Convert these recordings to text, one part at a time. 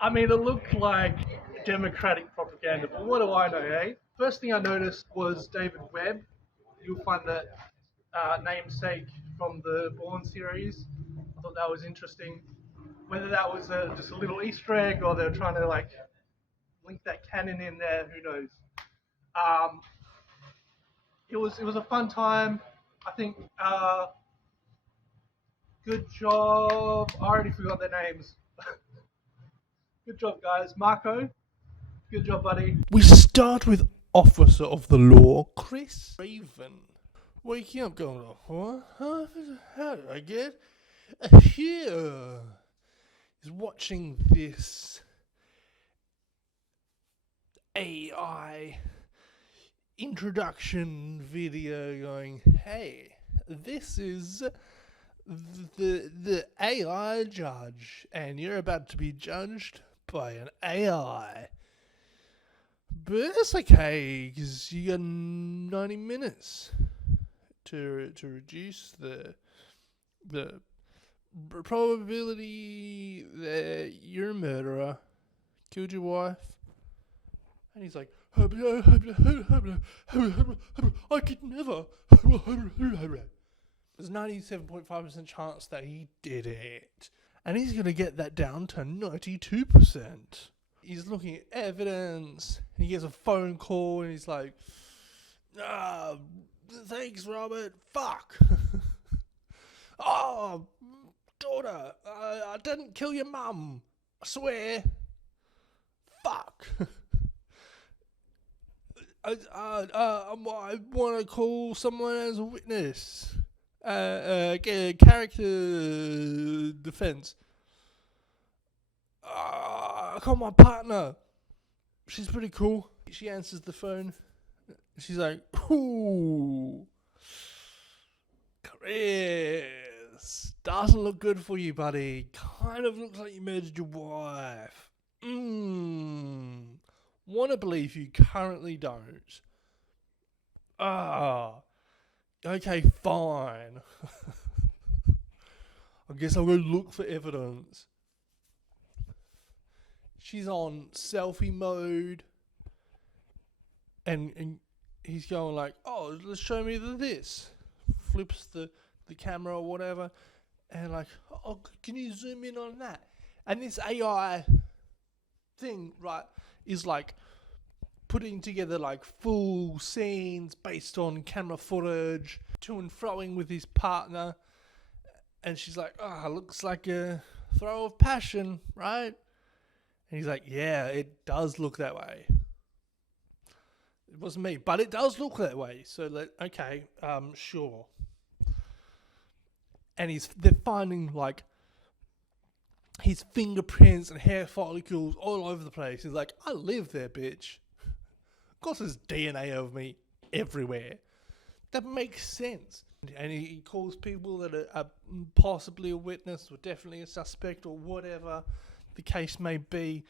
I mean, it looked like Democratic propaganda, but what do I know, eh? First thing I noticed was David Webb. You'll find that namesake from the Bourne series. I thought that was interesting. Whether that was just a little Easter egg or they're trying to like link that canon in there, who knows? Um, it was a fun time. I think good job. I already forgot their names. Good job, guys. Marco, good job, buddy. We start with Officer of the Law, Chris Raven. Waking up going, what? How did I get here? He's watching this AI introduction video going, hey, this is the AI judge, and you're about to be judged by an AI. But that's okay, because you got 90 minutes to reduce the probability that you're a murderer, killed your wife. And he's like, I could never. There's 97.5% chance that he did it. And he's going to get that down to 92%. He's looking at evidence. And he gets a phone call and he's like, thanks, Robert. Fuck. Oh, daughter, I didn't kill your mum. I swear. Fuck. I want to call someone as a witness. Character defense. I call my partner. She's pretty cool. She answers the phone. She's like, ooh, Chris, doesn't look good for you, buddy. Kind of looks like you murdered your wife. Want to believe you currently don't. Okay, fine. I guess I'll go look for evidence. She's on selfie mode. And he's going like, oh, let's show me this. Flips the camera or whatever. And like, oh, can you zoom in on that? And this AI thing, right, is like putting together like full scenes based on camera footage, to and froing with his partner. And she's like, looks like a throw of passion, right? And he's like, yeah, it does look that way. It wasn't me, but it does look that way. So, okay, sure. And they're finding like his fingerprints and hair follicles all over the place. He's like, I live there, bitch. Of course, there's DNA of me everywhere. That makes sense. And he calls people that are possibly a witness or definitely a suspect or whatever the case may be.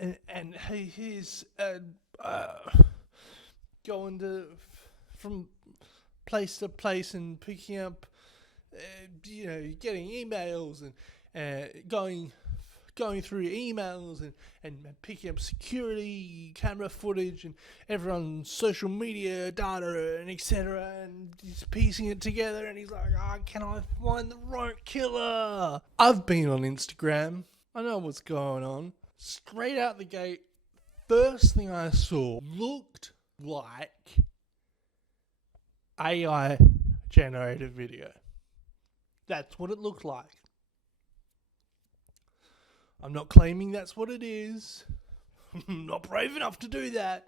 And he's going from place to place and picking up, getting emails and going through emails and picking up security camera footage and everyone's social media data and etc. And he's piecing it together and he's like, can I find the right killer? I've been on Instagram. I know what's going on. Straight out the gate, first thing I saw looked like AI generated video. That's what it looked like. I'm not claiming that's what it is. I'm not brave enough to do that.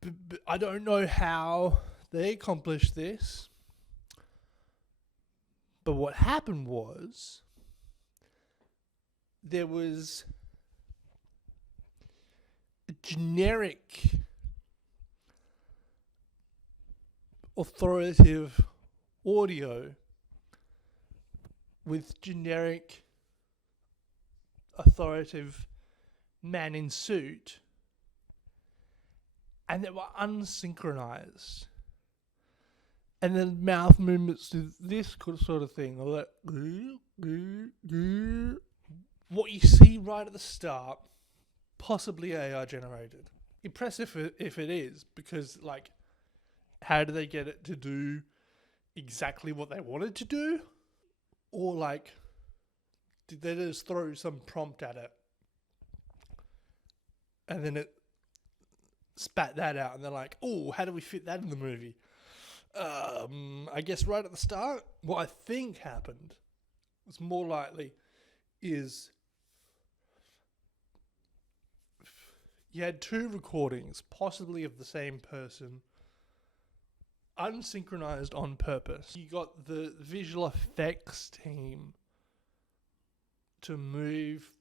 But I don't know how they accomplished this. But what happened was there was a generic authoritative audio with generic authoritative man in suit, and they were unsynchronized. And then mouth movements to this sort of thing, or that, what you see right at the start, possibly AI generated. Impressive if it is, because like, how do they get it to do exactly what they wanted to do? Or like, did they just throw some prompt at it and then it spat that out and they're like, oh, how do we fit that in the movie? I guess right at the start, what I think happened was more likely is you had two recordings, possibly of the same person, unsynchronized on purpose. You got the visual effects team to move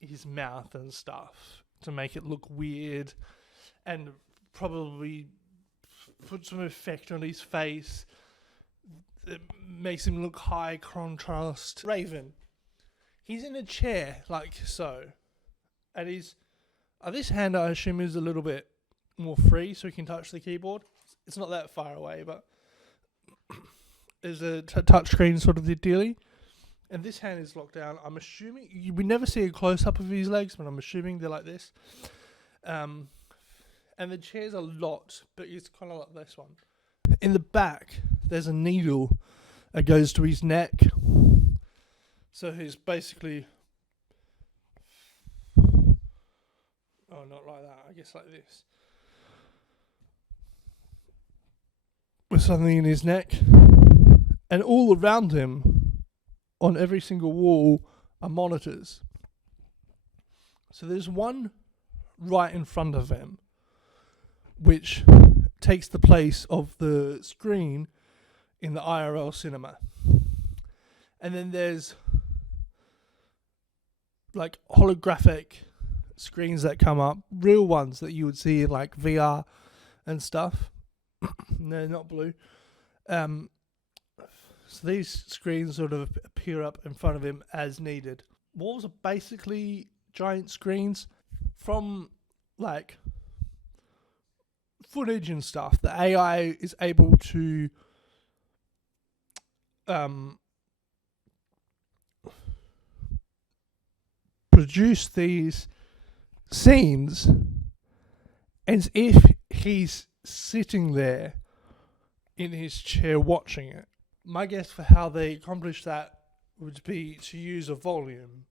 his mouth and stuff to make it look weird and probably put some effect on his face that makes him look high contrast. Raven, he's in a chair like so, and this hand I assume is a little bit more free so he can touch the keyboard. It's not that far away, but there's a touch screen sort of the dealie. And this hand is locked down. I'm assuming, we never see a close-up of his legs, but I'm assuming they're like this. And the chair's a lot, but it's kind of like this one. In the back, there's a needle that goes to his neck. So he's basically... Oh, not like that. I guess like this. With something in his neck. And all around him, on every single wall, are monitors. So there's one right in front of him, which takes the place of the screen in the IRL cinema. And then there's like holographic screens that come up, real ones that you would see in like VR and stuff. No, not blue. So these screens sort of appear up in front of him as needed. Walls are basically giant screens from like footage and stuff. The AI is able to produce these scenes as if he's sitting there in his chair watching it. My guess for how they accomplish that would be to use a volume,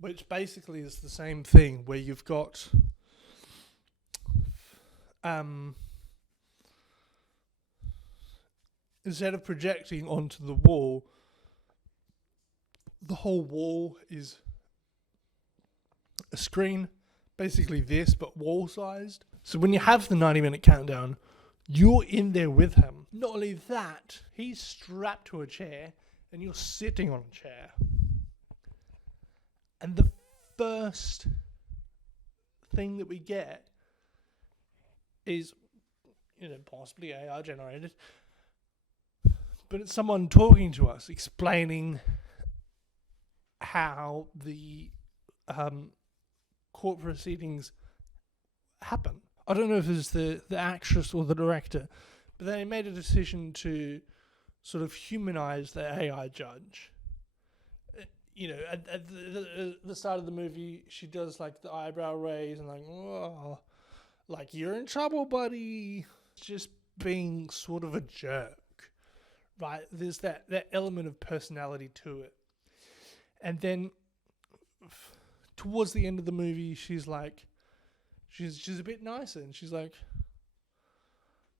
which basically is the same thing, where you've got instead of projecting onto the wall, the whole wall is a screen, basically this, but wall-sized. So when you have the 90-minute countdown, you're in there with him. Not only that, he's strapped to a chair and you're sitting on a chair. And the first thing that we get is, possibly AI generated, but it's someone talking to us, explaining how the court proceedings happen. I don't know if it's the actress or the director, but they made a decision to sort of humanize the AI judge. At the start of the movie, she does like the eyebrow raise and like, oh, like you're in trouble, buddy. Just being sort of a jerk, right? There's that element of personality to it. And then towards the end of the movie, she's like, she's a bit nicer, and she's like,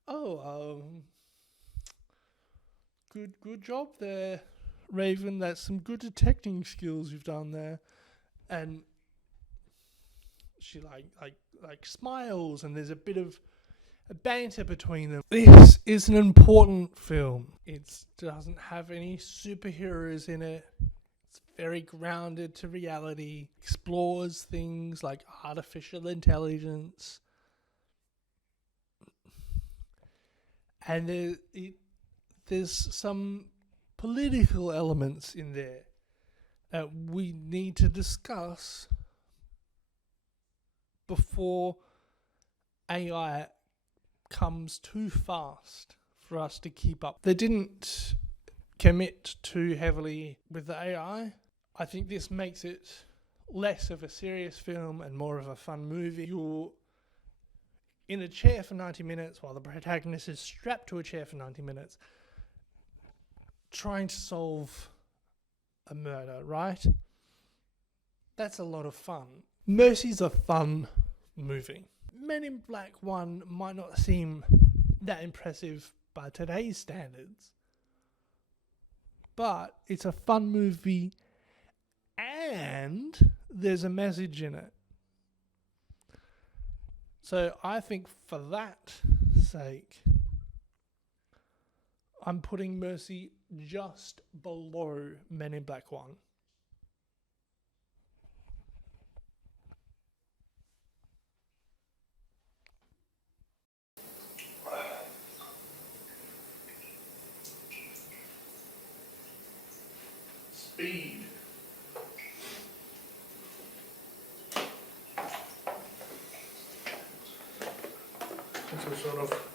"Oh, good job there, Raven. That's some good detecting skills you've done there." And she like smiles, and there's a bit of a banter between them. This is an important film. It doesn't have any superheroes in it. It's very grounded to reality, explores things like artificial intelligence, and there's some political elements in there that we need to discuss before AI comes too fast for us to keep up. They didn't commit too heavily with the AI. I think this makes it less of a serious film and more of a fun movie. You're in a chair for 90 minutes while the protagonist is strapped to a chair for 90 minutes trying to solve a murder, right? That's a lot of fun. Mercy's a fun movie. Men in Black 1 might not seem that impressive by today's standards, but it's a fun movie and there's a message in it. So I think for that sake, I'm putting Mercy just below Men in Black 1. Speed. It's a sort of